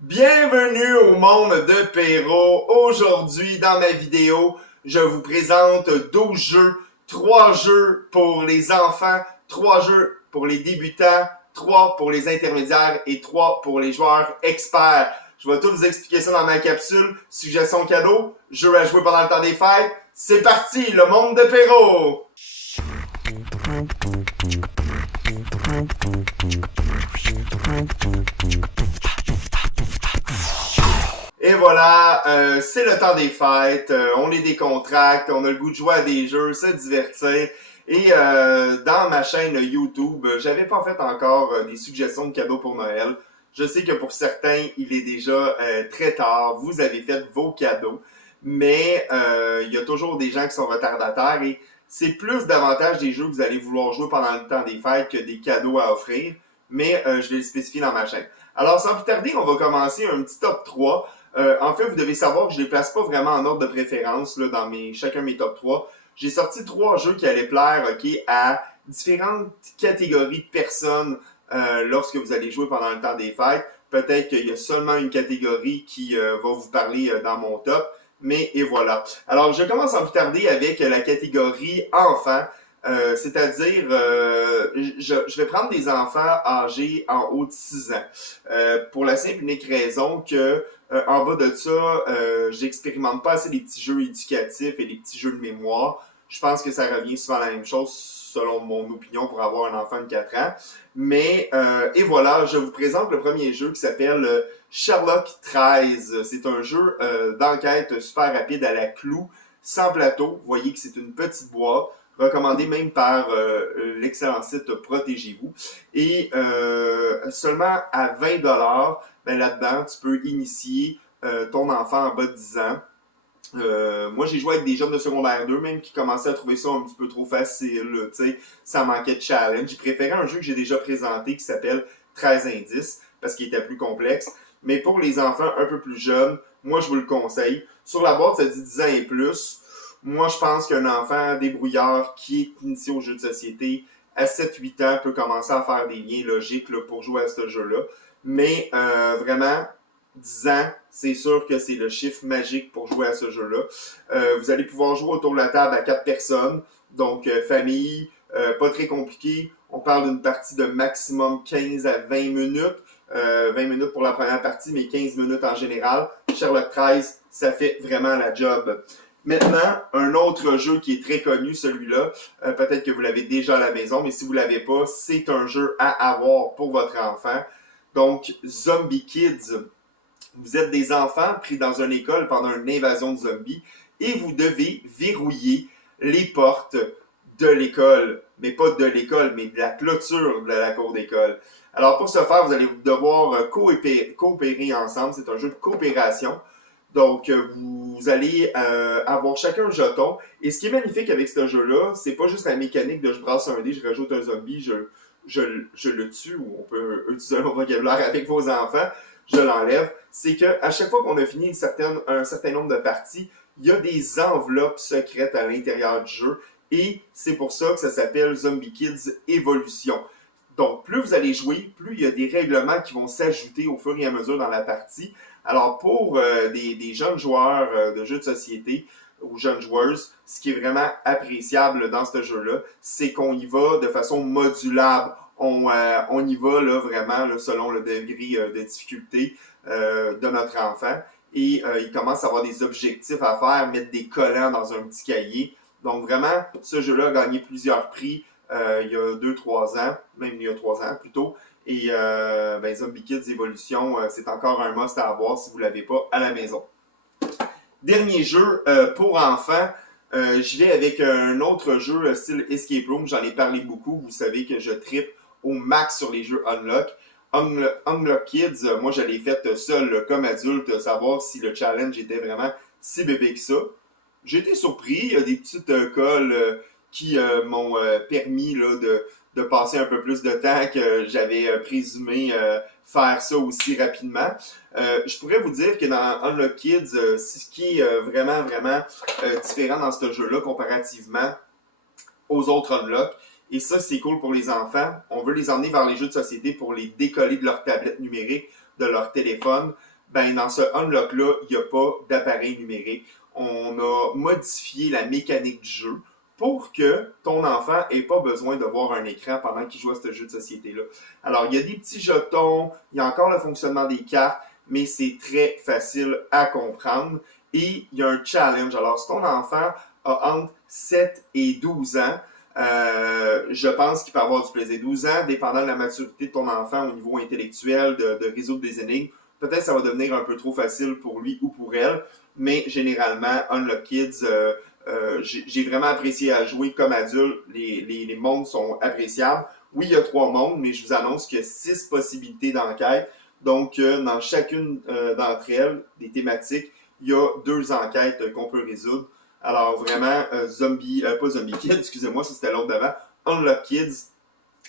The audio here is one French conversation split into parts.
Bienvenue au monde de Perrault. Aujourd'hui, dans ma vidéo, je vous présente 12 jeux. 3 jeux pour les enfants, 3 jeux pour les débutants, 3 pour les intermédiaires et 3 pour les joueurs experts. Je vais tout vous expliquer ça dans ma capsule. Suggestion cadeau, jeux à jouer pendant le temps des fêtes. C'est parti, le monde de Perrault! Et voilà, c'est le temps des fêtes, on les décontracte, on a le goût de jouer à des jeux, se divertir. Et dans ma chaîne YouTube, j'avais pas fait encore des suggestions de cadeaux pour Noël. Je sais que pour certains, il est déjà très tard, vous avez fait vos cadeaux, mais il y a toujours des gens qui sont retardataires et c'est plus davantage des jeux que vous allez vouloir jouer pendant le temps des fêtes que des cadeaux à offrir, mais je vais le spécifier dans ma chaîne. Alors sans plus tarder, on va commencer un petit top 3. En fait, vous devez savoir que je ne les place pas vraiment en ordre de préférence là, dans chacun de mes top 3. J'ai sorti 3 jeux qui allaient plaire à différentes catégories de personnes lorsque vous allez jouer pendant le temps des fêtes. Peut-être qu'il y a seulement une catégorie qui va vous parler dans mon top. Mais et voilà. Alors, je commence sans plus tarder avec la catégorie enfants. C'est-à-dire, je vais prendre des enfants âgés en haut de 6 ans. Pour la simple et unique raison que en bas de ça, j'expérimente pas assez les petits jeux éducatifs et les petits jeux de mémoire. Je pense que ça revient souvent à la même chose, selon mon opinion, pour avoir un enfant de 4 ans. Mais, et voilà, je vous présente le premier jeu qui s'appelle Sherlock 13. C'est un jeu d'enquête super rapide à la Clou, sans plateau. Vous voyez que c'est une petite boîte, recommandé même par l'excellent site Protégez-vous. Et seulement à 20$, ben là-dedans, tu peux initier ton enfant en bas de 10 ans. Moi, j'ai joué avec des jeunes de secondaire 2, même qui commençaient à trouver ça un petit peu trop facile. Ça manquait de challenge. J'ai préféré un jeu que j'ai déjà présenté qui s'appelle 13 indices, parce qu'il était plus complexe. Mais pour les enfants un peu plus jeunes, moi, je vous le conseille. Sur la boîte, ça dit 10 ans et plus. Moi, je pense qu'un enfant débrouillard qui est initié au jeu de société à 7-8 ans peut commencer à faire des liens logiques là, pour jouer à ce jeu-là. Mais vraiment, 10 ans, c'est sûr que c'est le chiffre magique pour jouer à ce jeu-là. Vous allez pouvoir jouer autour de la table à 4 personnes, donc famille, pas très compliqué. On parle d'une partie de maximum 15 à 20 minutes. 20 minutes pour la première partie, mais 15 minutes en général. Sherlock 13, ça fait vraiment la job. Maintenant, un autre jeu qui est très connu, celui-là, peut-être que vous l'avez déjà à la maison, mais si vous ne l'avez pas, c'est un jeu à avoir pour votre enfant. Donc, Zombie Kids. Vous êtes des enfants pris dans une école pendant une invasion de zombies et vous devez verrouiller les portes de l'école. Mais pas de l'école, mais de la clôture de la cour d'école. Alors pour ce faire, vous allez devoir coopérer ensemble. C'est un jeu de coopération. Donc, vous allez avoir chacun un jeton. Et ce qui est magnifique avec ce jeu-là, c'est pas juste la mécanique de je brasse un dé, je rajoute un zombie, je le tue, ou on peut utiliser un autre vocabulaire avec vos enfants, je l'enlève. C'est qu'à chaque fois qu'on a fini un certain nombre de parties, il y a des enveloppes secrètes à l'intérieur du jeu. Et c'est pour ça que ça s'appelle Zombie Kids Evolution. Donc, plus vous allez jouer, plus il y a des règlements qui vont s'ajouter au fur et à mesure dans la partie. Alors, pour des jeunes joueurs de jeux de société ou jeunes joueuses, ce qui est vraiment appréciable dans ce jeu-là, c'est qu'on y va de façon modulable. On y va là, vraiment là, selon le degré de difficulté de notre enfant. Et il commence à avoir des objectifs à faire, mettre des collants dans un petit cahier. Donc, vraiment, ce jeu-là a gagné plusieurs prix il y a 2-3 ans, même il y a 3 ans plutôt. Et Zombie Kids Evolution, c'est encore un must à avoir si vous ne l'avez pas à la maison. Dernier jeu pour enfants, j'y vais avec un autre jeu style Escape Room. J'en ai parlé beaucoup. Vous savez que je trippe au max sur les jeux Unlock. Unlock Kids, moi je l'ai fait seul comme adulte, savoir si le challenge était vraiment si bébé que ça. J'ai été surpris, il y a des petites cols qui m'ont permis là, de passer un peu plus de temps que j'avais présumé faire ça aussi rapidement. Je pourrais vous dire que dans Unlock Kids, ce qui est vraiment différent dans ce jeu-là comparativement aux autres Unlock, et ça c'est cool pour les enfants, on veut les emmener vers les jeux de société pour les décoller de leur tablette numérique, de leur téléphone. ben dans ce unlock-là, il n'y a pas d'appareil numérique. On a modifié la mécanique du jeu pour que ton enfant n'ait pas besoin de voir un écran pendant qu'il joue à ce jeu de société-là. Alors, il y a des petits jetons, il y a encore le fonctionnement des cartes, mais c'est très facile à comprendre. Et il y a un challenge. Alors, si ton enfant a entre 7 et 12 ans, je pense qu'il peut avoir du plaisir. 12 ans, dépendant de la maturité de ton enfant au niveau intellectuel, de résoudre des énigmes, peut-être ça va devenir un peu trop facile pour lui ou pour elle, mais généralement, Unlock Kids, j'ai vraiment apprécié à jouer comme adulte. Les mondes sont appréciables. Oui, il y a 3 mondes, mais je vous annonce qu'il y a 6 possibilités d'enquête. Donc, dans chacune d'entre elles, des thématiques, il y a 2 enquêtes qu'on peut résoudre. Alors, vraiment, pas Zombie Kids, excusez-moi, ça c'était l'autre d'avant. Unlock Kids,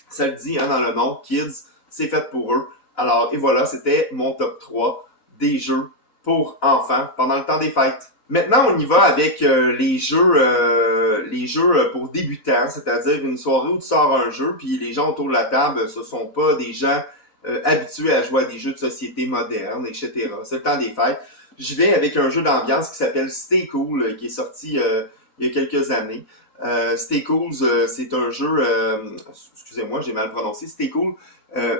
ça le dit hein, dans le nom, Kids, c'est fait pour eux. Alors, et voilà, c'était mon top 3 des jeux pour enfants pendant le temps des fêtes. Maintenant, on y va avec les jeux pour débutants, c'est-à-dire une soirée où tu sors un jeu, puis les gens autour de la table, ce sont pas des gens habitués à jouer à des jeux de société modernes, etc. C'est le temps des fêtes. Je vais avec un jeu d'ambiance qui s'appelle Stay Cool, qui est sorti il y a quelques années. Stay Cool, c'est un jeu, excusez-moi, j'ai mal prononcé, Stay Cool,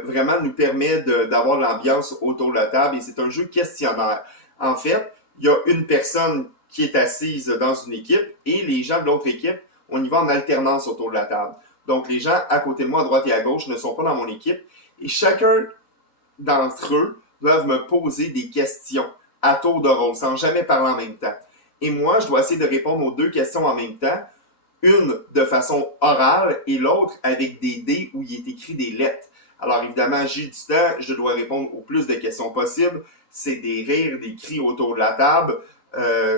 vraiment nous permet d'avoir de l'ambiance autour de la table et c'est un jeu questionnaire. En fait, il y a une personne qui est assise dans une équipe et les gens de l'autre équipe, on y va en alternance autour de la table. Donc les gens à côté de moi, à droite et à gauche, ne sont pas dans mon équipe et chacun d'entre eux doivent me poser des questions à tour de rôle, sans jamais parler en même temps. Et moi, je dois essayer de répondre aux 2 questions en même temps, une de façon orale et l'autre avec des dés où il est écrit des lettres. Alors évidemment, j'ai du temps, je dois répondre au plus de questions possibles. C'est des rires, des cris autour de la table.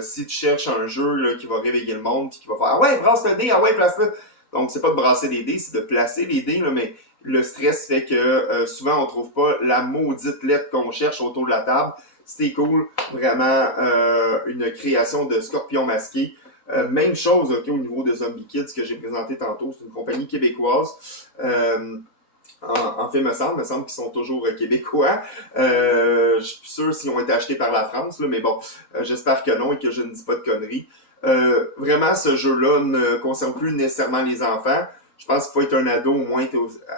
Si tu cherches un jeu là, qui va réveiller le monde, puis qui va faire « Ah ouais, brasse le dé, ah ouais, place-le! » Donc, c'est pas de brasser les dés, c'est de placer les dés, là, mais le stress fait que souvent, on trouve pas la maudite lettre qu'on cherche autour de la table. C'était cool, vraiment une création de Scorpion masqué. Même chose au niveau de Zombie Kids que j'ai présenté tantôt, c'est une compagnie québécoise. En fait, me semble qu'ils sont toujours québécois. Je suis plus sûr s'ils ont été achetés par la France, là, mais bon, j'espère que non et que je ne dis pas de conneries. Vraiment, ce jeu-là ne concerne plus nécessairement les enfants. Je pense qu'il faut être un ado au moins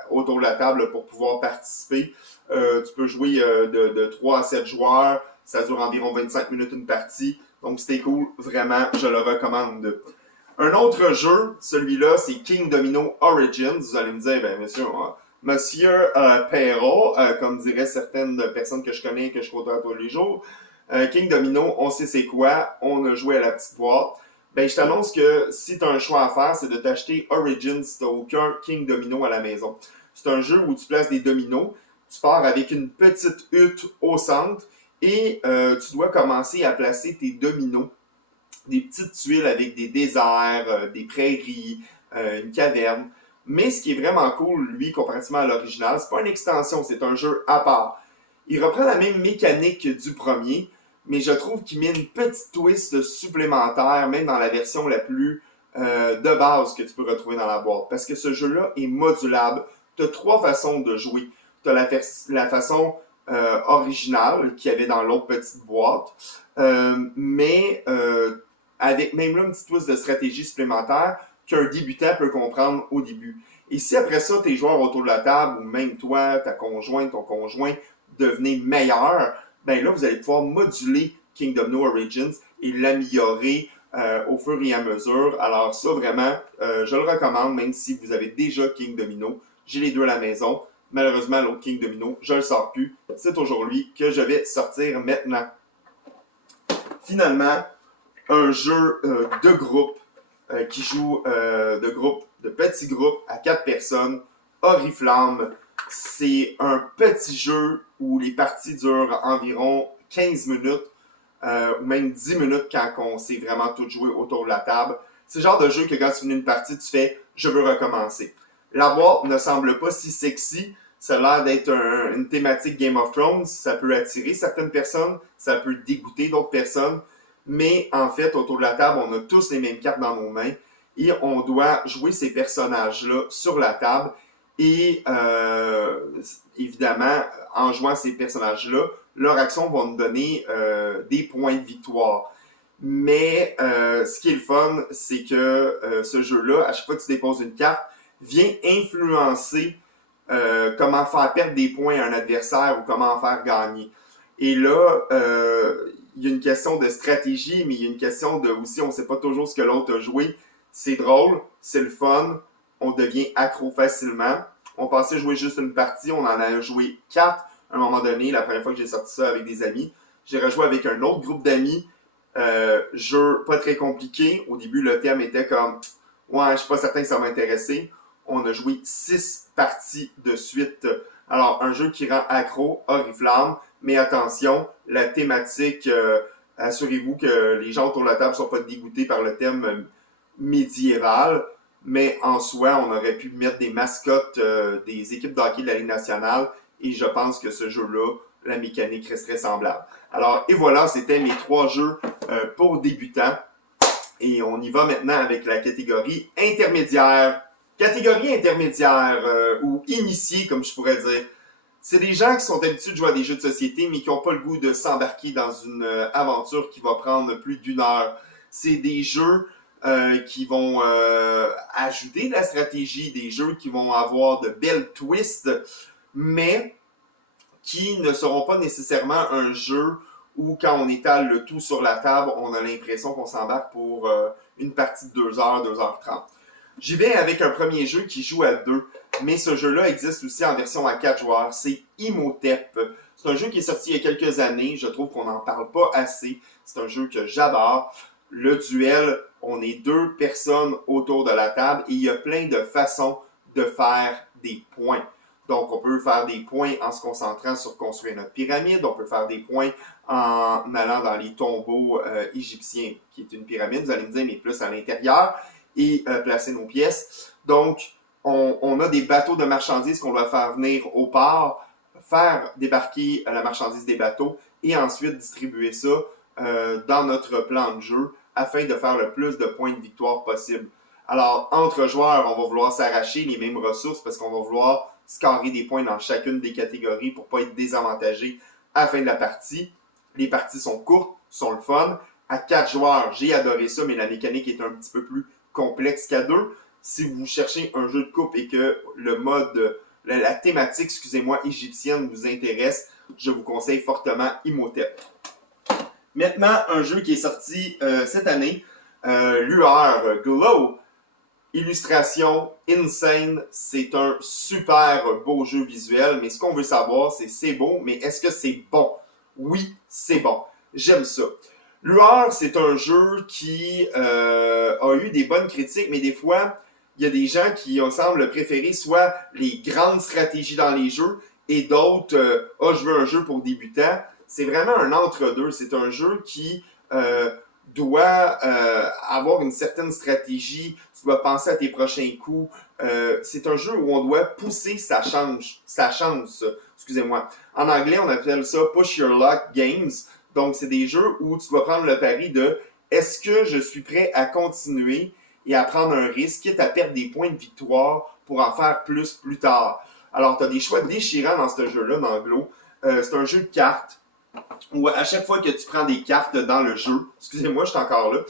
autour de la table pour pouvoir participer. Tu peux jouer de 3 à 7 joueurs. Ça dure environ 25 minutes une partie. Donc, c'était cool. Vraiment, je le recommande. Un autre jeu, celui-là, c'est King Domino Origins. Vous allez me dire, ben monsieur Perrault, comme diraient certaines personnes que je connais et que je côtoie tous les jours. King Domino, on sait c'est quoi. On a joué à la petite boîte. Ben, je t'annonce que si tu as un choix à faire, c'est de t'acheter Origins si tu n'as aucun King Domino à la maison. C'est un jeu où tu places des dominos. Tu pars avec une petite hutte au centre et tu dois commencer à placer tes dominos. Des petites tuiles avec des déserts, des prairies, une caverne. Mais ce qui est vraiment cool, lui, comparativement à l'original, c'est pas une extension, c'est un jeu à part. Il reprend la même mécanique du premier, mais je trouve qu'il met une petite twist supplémentaire, même dans la version la plus de base que tu peux retrouver dans la boîte. Parce que ce jeu-là est modulable. Tu as 3 façons de jouer. Tu as la façon originale qu'il y avait dans l'autre petite boîte, mais avec même là une petite twist de stratégie supplémentaire qu'un débutant peut comprendre au début. Et si après ça, tes joueurs autour de la table, ou même toi, ta conjointe, ton conjoint, devenez meilleurs, ben là, vous allez pouvoir moduler King Domino Origins et l'améliorer au fur et à mesure. Alors ça, vraiment, je le recommande, même si vous avez déjà King Domino. J'ai les 2 à la maison. Malheureusement, l'autre King Domino, je ne le sors plus. C'est aujourd'hui que je vais sortir maintenant. Finalement, un jeu de groupe qui joue de petits groupes à 4 personnes, Oriflamme. C'est un petit jeu où les parties durent environ 15 minutes, ou même 10 minutes quand on sait vraiment tout jouer autour de la table. C'est le genre de jeu que quand tu finis une partie, tu fais « je veux recommencer ». La boîte ne semble pas si sexy. Ça a l'air d'être une thématique Game of Thrones. Ça peut attirer certaines personnes, ça peut dégoûter d'autres personnes. Mais en fait, autour de la table, on a tous les mêmes cartes dans nos mains et on doit jouer ces personnages-là sur la table. Et évidemment, en jouant ces personnages-là, leur action va nous donner des points de victoire. Mais ce qui est le fun, c'est que ce jeu-là, à chaque fois que tu déposes une carte, vient influencer comment faire perdre des points à un adversaire ou comment en faire gagner. Et là, il y a une question de stratégie, mais il y a une question de aussi, on ne sait pas toujours ce que l'autre a joué. C'est drôle, c'est le fun, on devient accro facilement. On pensait jouer juste une partie, on en a joué 4 à un moment donné, la première fois que j'ai sorti ça avec des amis. J'ai rejoué avec un autre groupe d'amis, jeu pas très compliqué. Au début, le thème était comme « Ouais, je suis pas certain que ça va m'intéresser ». On a joué 6 parties de suite. Alors, un jeu qui rend accro, Oriflamme, mais attention, la thématique, assurez-vous que les gens autour de la table ne sont pas dégoûtés par le thème médiéval, mais en soi, on aurait pu mettre des mascottes des équipes de hockey de la Ligue nationale, et je pense que ce jeu-là, la mécanique resterait semblable. Alors, et voilà, c'était mes 3 jeux pour débutants. Et on y va maintenant avec la catégorie intermédiaire. Catégorie intermédiaire ou initiée, comme je pourrais dire. C'est des gens qui sont habitués de jouer à des jeux de société, mais qui n'ont pas le goût de s'embarquer dans une aventure qui va prendre plus d'1 heure. C'est des jeux qui vont ajouter de la stratégie, des jeux qui vont avoir de belles twists, mais qui ne seront pas nécessairement un jeu où, quand on étale le tout sur la table, on a l'impression qu'on s'embarque pour une partie de 2 heures, 2h30. J'y vais avec un premier jeu qui joue à 2, mais ce jeu-là existe aussi en version à 4 joueurs. C'est Imhotep. C'est un jeu qui est sorti il y a quelques années. Je trouve qu'on n'en parle pas assez. C'est un jeu que j'adore. Le duel, on est 2 personnes autour de la table et il y a plein de façons de faire des points. Donc, on peut faire des points en se concentrant sur construire notre pyramide. On peut faire des points en allant dans les tombeaux égyptiens, qui est une pyramide, vous allez me dire, mais plus à l'intérieur, et placer nos pièces. Donc, on a des bateaux de marchandises qu'on doit faire venir au port, faire débarquer la marchandise des bateaux, et ensuite distribuer ça dans notre plan de jeu afin de faire le plus de points de victoire possible. Alors, entre joueurs, on va vouloir s'arracher les mêmes ressources parce qu'on va vouloir scorer des points dans chacune des catégories pour ne pas être désavantagé à la fin de la partie. Les parties sont courtes, sont le fun. À 4 joueurs, j'ai adoré ça, mais la mécanique est un petit peu plus complexe qu'à 2. Si vous cherchez un jeu de coupe et que le mode, la thématique, excusez-moi, égyptienne vous intéresse, je vous conseille fortement Imhotep. Maintenant, un jeu qui est sorti cette année, Lueur Glow. Illustration insane, c'est un super beau jeu visuel, mais ce qu'on veut savoir, c'est beau, mais est-ce que c'est bon? Oui, c'est bon. J'aime ça. Lueur, c'est un jeu qui a eu des bonnes critiques, mais des fois, il y a des gens qui semblent préférer soit les grandes stratégies dans les jeux et d'autres, je veux un jeu pour débutants. C'est vraiment un entre-deux. C'est un jeu qui doit avoir une certaine stratégie, tu dois penser à tes prochains coups. C'est un jeu où on doit pousser sa chance. Excusez-moi. En anglais, on appelle ça Push Your Luck Games. Donc, c'est des jeux où tu vas prendre le pari de est-ce que je suis prêt à continuer et à prendre un risque, quitte à perdre des points de victoire pour en faire plus tard. Alors, tu as des choix déchirants dans ce jeu-là, dans Glow. C'est un jeu de cartes où à chaque fois que tu prends des cartes dans le jeu, excusez-moi, je suis encore là,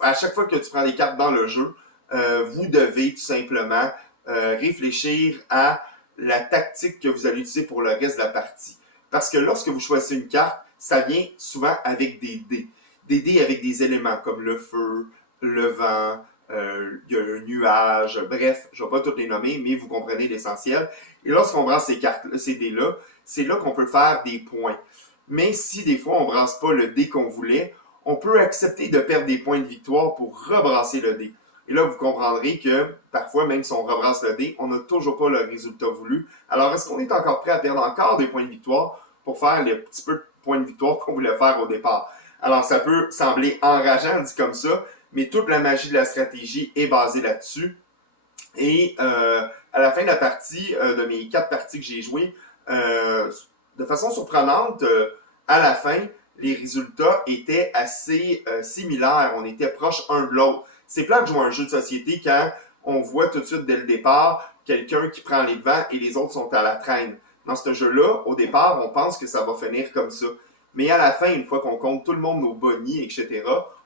à chaque fois que tu prends des cartes dans le jeu, vous devez tout simplement réfléchir à la tactique que vous allez utiliser pour le reste de la partie. Parce que lorsque vous choisissez une carte, ça vient souvent avec des dés. Des dés avec des éléments comme le feu, le vent, il y a un nuage, bref, je ne vais pas toutes les nommer, mais vous comprenez l'essentiel. Et lorsqu'on brasse ces dés-là, c'est là qu'on peut faire des points. Mais si des fois on ne brasse pas le dé qu'on voulait, on peut accepter de perdre des points de victoire pour rebrasser le dé. Et là, vous comprendrez que parfois, même si on rebrasse le dé, on n'a toujours pas le résultat voulu. Alors, est-ce qu'on est encore prêt à perdre encore des points de victoire pour faire le petit peu de points de victoire qu'on voulait faire au départ? Alors, ça peut sembler enrageant dit comme ça, mais toute la magie de la stratégie est basée là-dessus. Et à la fin de la partie, de mes 4 parties que j'ai jouées, de façon surprenante, à la fin, les résultats étaient assez similaires. On était proches un de l'autre. C'est plate de jouer à un jeu de société quand on voit tout de suite dès le départ quelqu'un qui prend les devants et les autres sont à la traîne. Dans ce jeu-là, au départ, on pense que ça va finir comme ça. Mais à la fin, une fois qu'on compte tout le monde nos bonnies, etc.,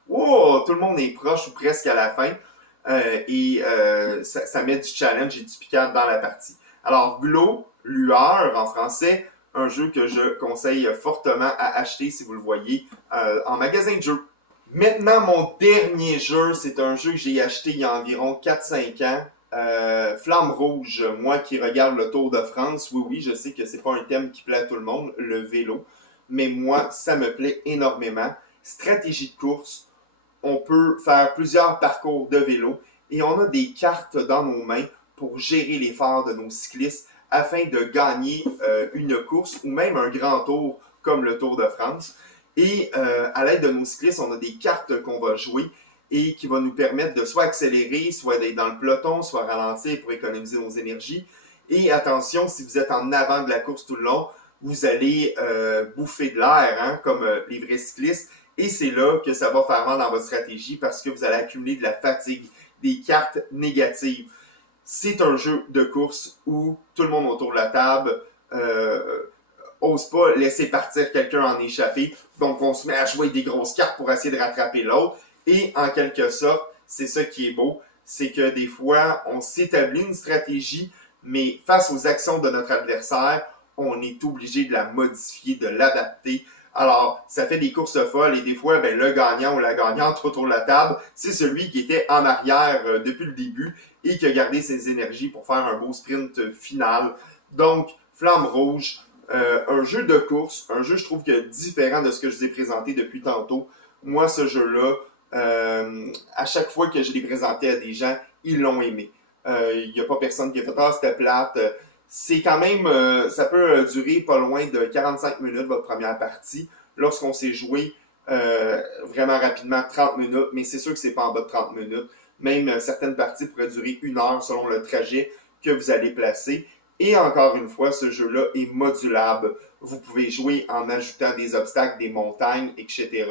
oh, tout le monde est proche ou presque à la fin. Ça met du challenge et du piquant dans la partie. Alors, Glow, Lueur en français, un jeu que je conseille fortement à acheter si vous le voyez en magasin de jeux. Maintenant, mon dernier jeu, c'est un jeu que j'ai acheté il y a environ 4-5 ans. Flamme Rouge, moi qui regarde le Tour de France, oui, je sais que c'est pas un thème qui plaît à tout le monde, le vélo, mais moi, ça me plaît énormément. Stratégie de course, on peut faire plusieurs parcours de vélo et on a des cartes dans nos mains pour gérer les phares de nos cyclistes afin de gagner une course ou même un grand tour comme le Tour de France. Et à l'aide de nos cyclistes, on a des cartes qu'on va jouer et qui vont nous permettre de soit accélérer, soit d'être dans le peloton, soit ralentir pour économiser nos énergies. Et attention, si vous êtes en avant de la course tout le long, vous allez bouffer de l'air, hein, comme les vrais cyclistes. Et c'est là que ça va faire mal dans votre stratégie parce que vous allez accumuler de la fatigue, des cartes négatives. C'est un jeu de course où tout le monde autour de la table ose pas laisser partir quelqu'un en échappée. Donc, on se met à jouer des grosses cartes pour essayer de rattraper l'autre. Et en quelque sorte, c'est ça qui est beau, c'est que des fois, on s'établit une stratégie, mais face aux actions de notre adversaire, on est obligé de la modifier, de l'adapter. Alors, ça fait des courses folles et des fois, ben, le gagnant ou la gagnante autour de la table, c'est celui qui était en arrière depuis le début et qui a gardé ses énergies pour faire un beau sprint final. Donc, Flamme Rouge, un jeu de course, un jeu, je trouve, que différent de ce que je vous ai présenté depuis tantôt. Moi, ce jeu-là, à chaque fois que je l'ai présenté à des gens, ils l'ont aimé. Il n'y a pas personne qui a fait « Ah, c'était plate ». C'est quand même, ça peut durer pas loin de 45 minutes, votre première partie. Lorsqu'on s'est joué vraiment rapidement, 30 minutes, mais c'est sûr que c'est pas en bas de 30 minutes. Même certaines parties pourraient durer 1 heure selon le trajet que vous allez placer. Et encore une fois, ce jeu-là est modulable. Vous pouvez jouer en ajoutant des obstacles, des montagnes, etc.,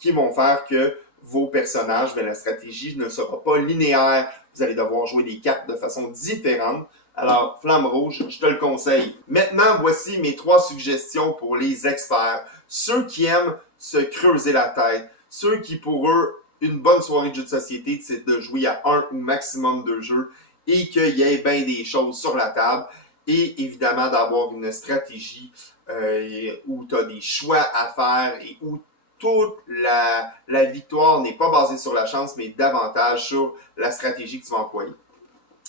qui vont faire que vos personnages, mais la stratégie ne sera pas linéaire. Vous allez devoir jouer des cartes de façon différente. Alors, Flamme Rouge, je te le conseille. Maintenant, voici mes 3 suggestions pour les experts. Ceux qui aiment se creuser la tête. Ceux qui, pour eux, une bonne soirée de jeu de société, c'est de jouer à 1 ou maximum 2 jeux et qu'il y ait bien des choses sur la table. Et évidemment, d'avoir une stratégie où tu as des choix à faire et où toute la victoire n'est pas basée sur la chance, mais davantage sur la stratégie que tu vas employer.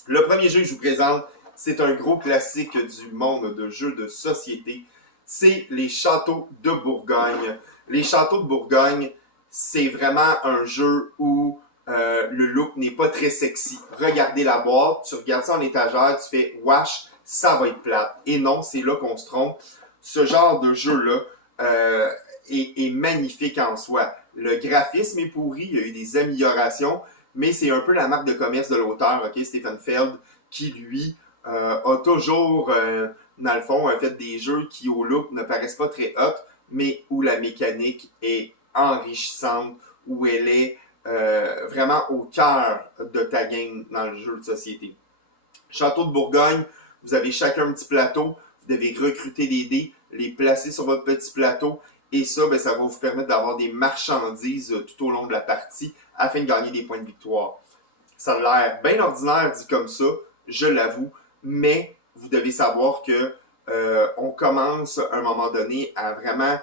Le premier jeu que je vous présente, c'est un gros classique du monde de jeux de société. C'est les Châteaux de Bourgogne. Les Châteaux de Bourgogne, c'est vraiment un jeu où le look n'est pas très sexy. Regardez la boîte, tu regardes ça en étagère, tu fais « Wesh, ça va être plate ». Et non, c'est là qu'on se trompe. Ce genre de jeu-là est magnifique en soi. Le graphisme est pourri, il y a eu des améliorations, mais c'est un peu la marque de commerce de l'auteur, okay, Stefan Feld, qui lui a toujours, dans le fond, fait des jeux qui au look ne paraissent pas très hot, mais où la mécanique est enrichissante, où elle est vraiment au cœur de ta game dans le jeu de société. Château de Bourgogne, vous avez chacun un petit plateau, vous devez recruter des dés, les placer sur votre petit plateau, et ça, ben, ça va vous permettre d'avoir des marchandises tout au long de la partie afin de gagner des points de victoire. Ça a l'air bien ordinaire dit comme ça, je l'avoue, mais vous devez savoir que on commence à un moment donné à vraiment,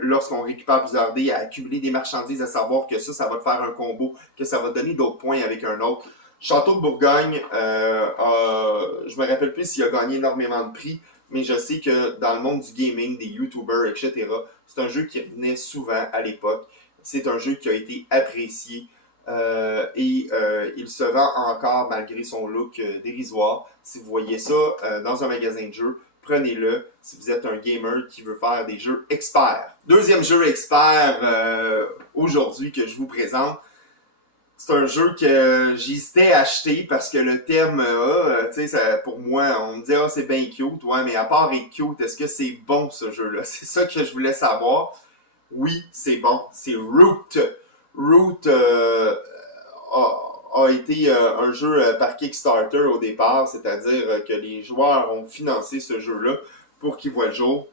lorsqu'on récupère plusieurs dés, à accumuler des marchandises, à savoir que ça va te faire un combo, que ça va te donner d'autres points avec un autre. Château de Bourgogne, je me rappelle plus s'il a gagné énormément de prix, mais je sais que dans le monde du gaming, des YouTubers, etc., c'est un jeu qui revenait souvent à l'époque. C'est un jeu qui a été apprécié et il se vend encore malgré son look dérisoire. Si vous voyez ça dans un magasin de jeux, prenez-le si vous êtes un gamer qui veut faire des jeux experts. Deuxième jeu expert aujourd'hui que je vous présente, c'est un jeu que j'hésitais à acheter parce que le thème, tu sais, pour moi, on me dit « Ah, c'est bien cute, ouais, mais à part être cute, est-ce que c'est bon ce jeu-là? » C'est ça que je voulais savoir. Oui, c'est bon. C'est Root. Root a été un jeu par Kickstarter au départ, c'est-à-dire que les joueurs ont financé ce jeu-là pour qu'il voit le jour.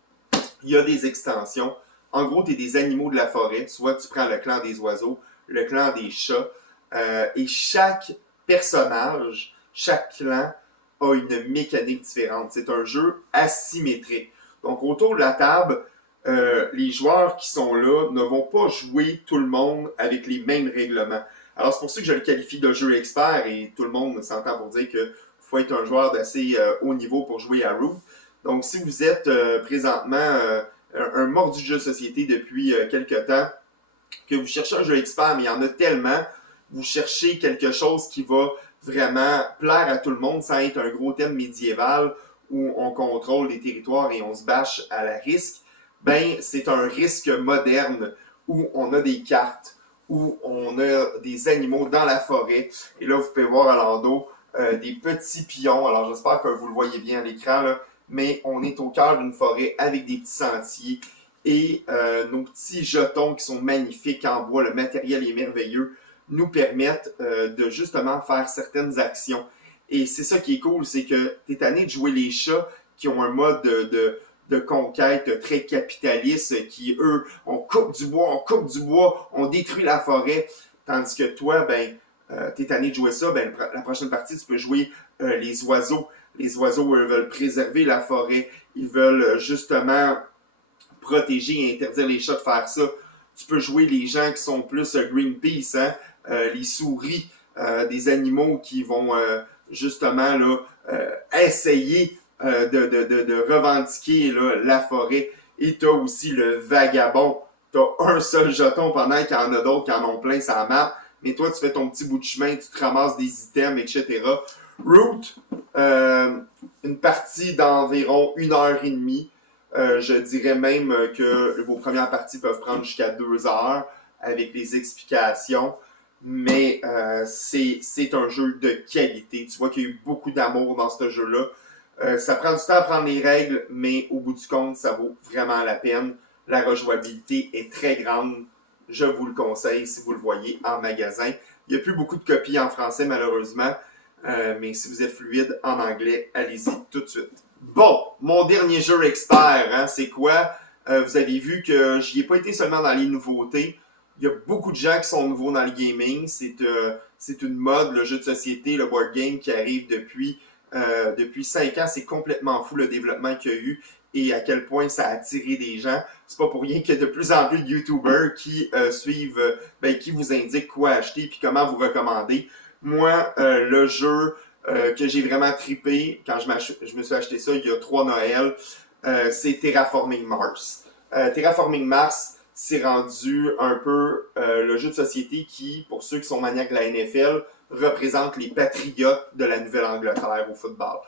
Il y a des extensions. En gros, tu es des animaux de la forêt. Soit tu prends le clan des oiseaux, le clan des chats. Et chaque personnage, chaque clan a une mécanique différente. C'est un jeu asymétrique. Donc, autour de la table, les joueurs qui sont là ne vont pas jouer tout le monde avec les mêmes règlements. Alors, c'est pour ça que je le qualifie de jeu expert et tout le monde s'entend pour dire qu'il faut être un joueur d'assez haut niveau pour jouer à Root. Donc, si vous êtes présentement un mordu de jeu de société depuis quelques temps, que vous cherchez un jeu expert, mais il y en a tellement, vous cherchez quelque chose qui va vraiment plaire à tout le monde sans être un gros thème médiéval où on contrôle les territoires et on se bâche à la risque, ben c'est un risque moderne où on a des cartes, où on a des animaux dans la forêt. Et là, vous pouvez voir à l'endos des petits pions. Alors, j'espère que vous le voyez bien à l'écran, là, mais on est au cœur d'une forêt avec des petits sentiers et nos petits jetons qui sont magnifiques en bois, le matériel est merveilleux, nous permettent de justement faire certaines actions. Et c'est ça qui est cool, c'est que tu es tanné de jouer les chats qui ont un mode de conquête très capitaliste, qui, eux, on coupe du bois, on détruit la forêt, tandis que toi, ben, t'es tanné de jouer ça, ben, la prochaine partie, tu peux jouer les oiseaux. Les oiseaux, eux, veulent préserver la forêt, ils veulent justement protéger et interdire les chats de faire ça. Tu peux jouer les gens qui sont plus Greenpeace, hein? Les souris, des animaux qui vont justement là, essayer de revendiquer là, la forêt. Et tu as aussi le vagabond. Tu as un seul jeton pendant qu'il y en a d'autres qui en ont plein sur la map. Mais toi, tu fais ton petit bout de chemin, tu te ramasses des items, etc. Root, une partie d'environ 1h30. Je dirais même que vos premières parties peuvent prendre jusqu'à 2 heures avec les explications. Mais c'est un jeu de qualité. Tu vois qu'il y a eu beaucoup d'amour dans ce jeu-là. Ça prend du temps à prendre les règles, mais au bout du compte, ça vaut vraiment la peine. La rejouabilité est très grande. Je vous le conseille si vous le voyez en magasin. Il n'y a plus beaucoup de copies en français, malheureusement. Mais si vous êtes fluide en anglais, allez-y tout de suite. Bon, mon dernier jeu expert, hein, c'est quoi? Vous avez vu que j'y ai pas été seulement dans les nouveautés. Il y a beaucoup de gens qui sont nouveaux dans le gaming. C'est une mode, le jeu de société, le board game qui arrive depuis 5 ans. C'est complètement fou le développement qu'il y a eu et à quel point ça a attiré des gens. C'est pas pour rien qu'il y a de plus en plus de YouTubers qui suivent, qui vous indiquent quoi acheter puis comment vous recommander. Moi, le jeu que j'ai vraiment trippé quand je me suis acheté ça il y a 3 Noëls, c'est Terraforming Mars. Terraforming Mars, c'est rendu un peu le jeu de société qui, pour ceux qui sont maniaques de la NFL, représente les Patriotes de la Nouvelle-Angleterre au football.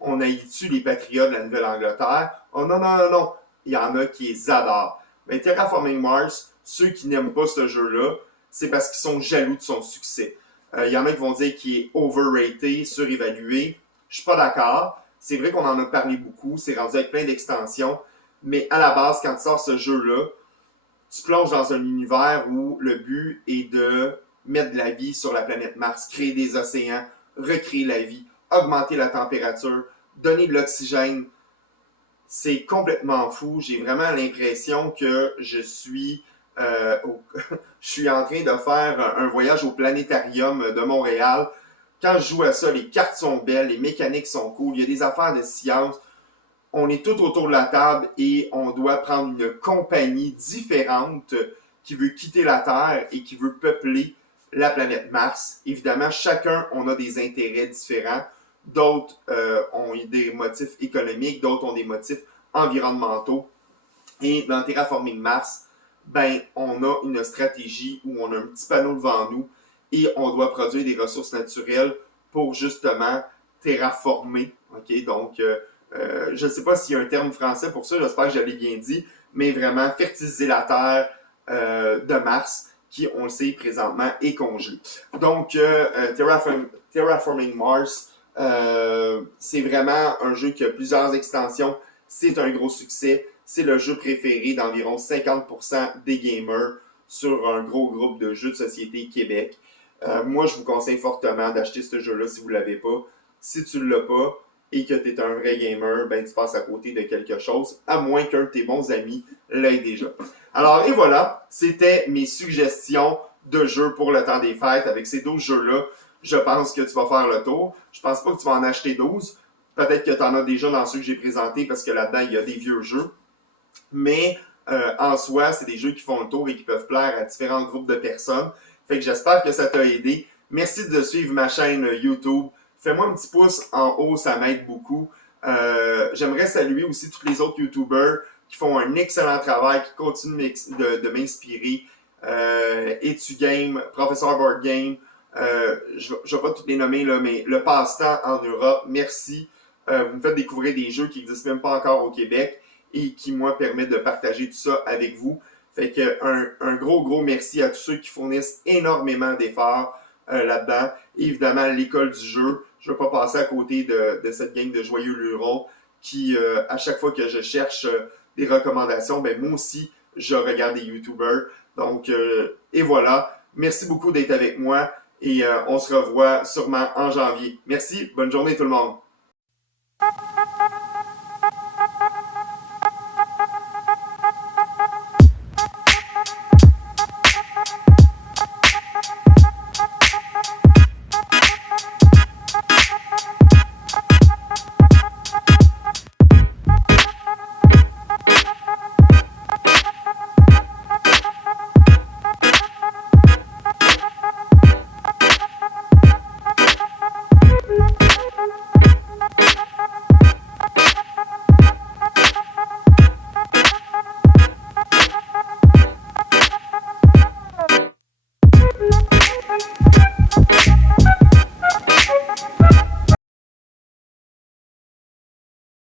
On haït-tu les Patriotes de la Nouvelle-Angleterre? Oh non, non, non, non. Il y en a qui les adorent. Mais Terraforming Mars, ceux qui n'aiment pas ce jeu-là, c'est parce qu'ils sont jaloux de son succès. Il y en a qui vont dire qu'il est overrated, surévalué. Je suis pas d'accord. C'est vrai qu'on en a parlé beaucoup. C'est rendu avec plein d'extensions. Mais à la base, quand tu sors ce jeu-là, tu plonges dans un univers où le but est de mettre de la vie sur la planète Mars, créer des océans, recréer la vie, augmenter la température, donner de l'oxygène. C'est complètement fou. J'ai vraiment l'impression que je suis en train de faire un voyage au planétarium de Montréal. Quand je joue à ça, les cartes sont belles, les mécaniques sont cool, il y a des affaires de science. On est tout autour de la table et on doit prendre une compagnie différente qui veut quitter la Terre et qui veut peupler la planète Mars. Évidemment, chacun, on a des intérêts différents. D'autres ont des motifs économiques, d'autres ont des motifs environnementaux. Et dans Terraforming Mars, on a une stratégie où on a un petit panneau devant nous et on doit produire des ressources naturelles pour justement terraformer. Okay? Donc, je ne sais pas s'il y a un terme français pour ça, j'espère que je l'ai bien dit, mais vraiment fertiliser la Terre de Mars, qui, on le sait, présentement est congelée. Donc, Terraforming Mars, c'est vraiment un jeu qui a plusieurs extensions. C'est un gros succès. C'est le jeu préféré d'environ 50% des gamers sur un gros groupe de jeux de société Québec. Moi, je vous conseille fortement d'acheter ce jeu-là si vous ne l'avez pas. Si tu ne l'as pas, et que tu es un vrai gamer, ben tu passes à côté de quelque chose, à moins qu'un de tes bons amis l'ait déjà. Alors, et voilà, c'était mes suggestions de jeux pour le temps des fêtes. Avec ces 12 jeux-là, je pense que tu vas faire le tour. Je pense pas que tu vas en acheter 12. Peut-être que tu en as déjà dans ceux que j'ai présentés parce que là-dedans, il y a des vieux jeux. Mais en soi, c'est des jeux qui font le tour et qui peuvent plaire à différents groupes de personnes. Fait que j'espère que ça t'a aidé. Merci de suivre ma chaîne YouTube. Fais-moi un petit pouce en haut, ça m'aide beaucoup. J'aimerais saluer aussi tous les autres YouTubers qui font un excellent travail, qui continuent de m'inspirer. Etugame, Professeur Board Game, je ne vais pas tous les nommer, là, mais le passe-temps en Europe, merci. Vous me faites découvrir des jeux qui n'existent même pas encore au Québec et qui, moi, permettent de partager tout ça avec vous. Fait que un gros merci à tous ceux qui fournissent énormément d'efforts là-dedans. Et évidemment, l'école du jeu. Je ne veux pas passer à côté de cette gang de joyeux lurons qui, à chaque fois que je cherche des recommandations, ben moi aussi, je regarde des YouTubers. Donc, et voilà. Merci beaucoup d'être avec moi et on se revoit sûrement en janvier. Merci. Bonne journée tout le monde.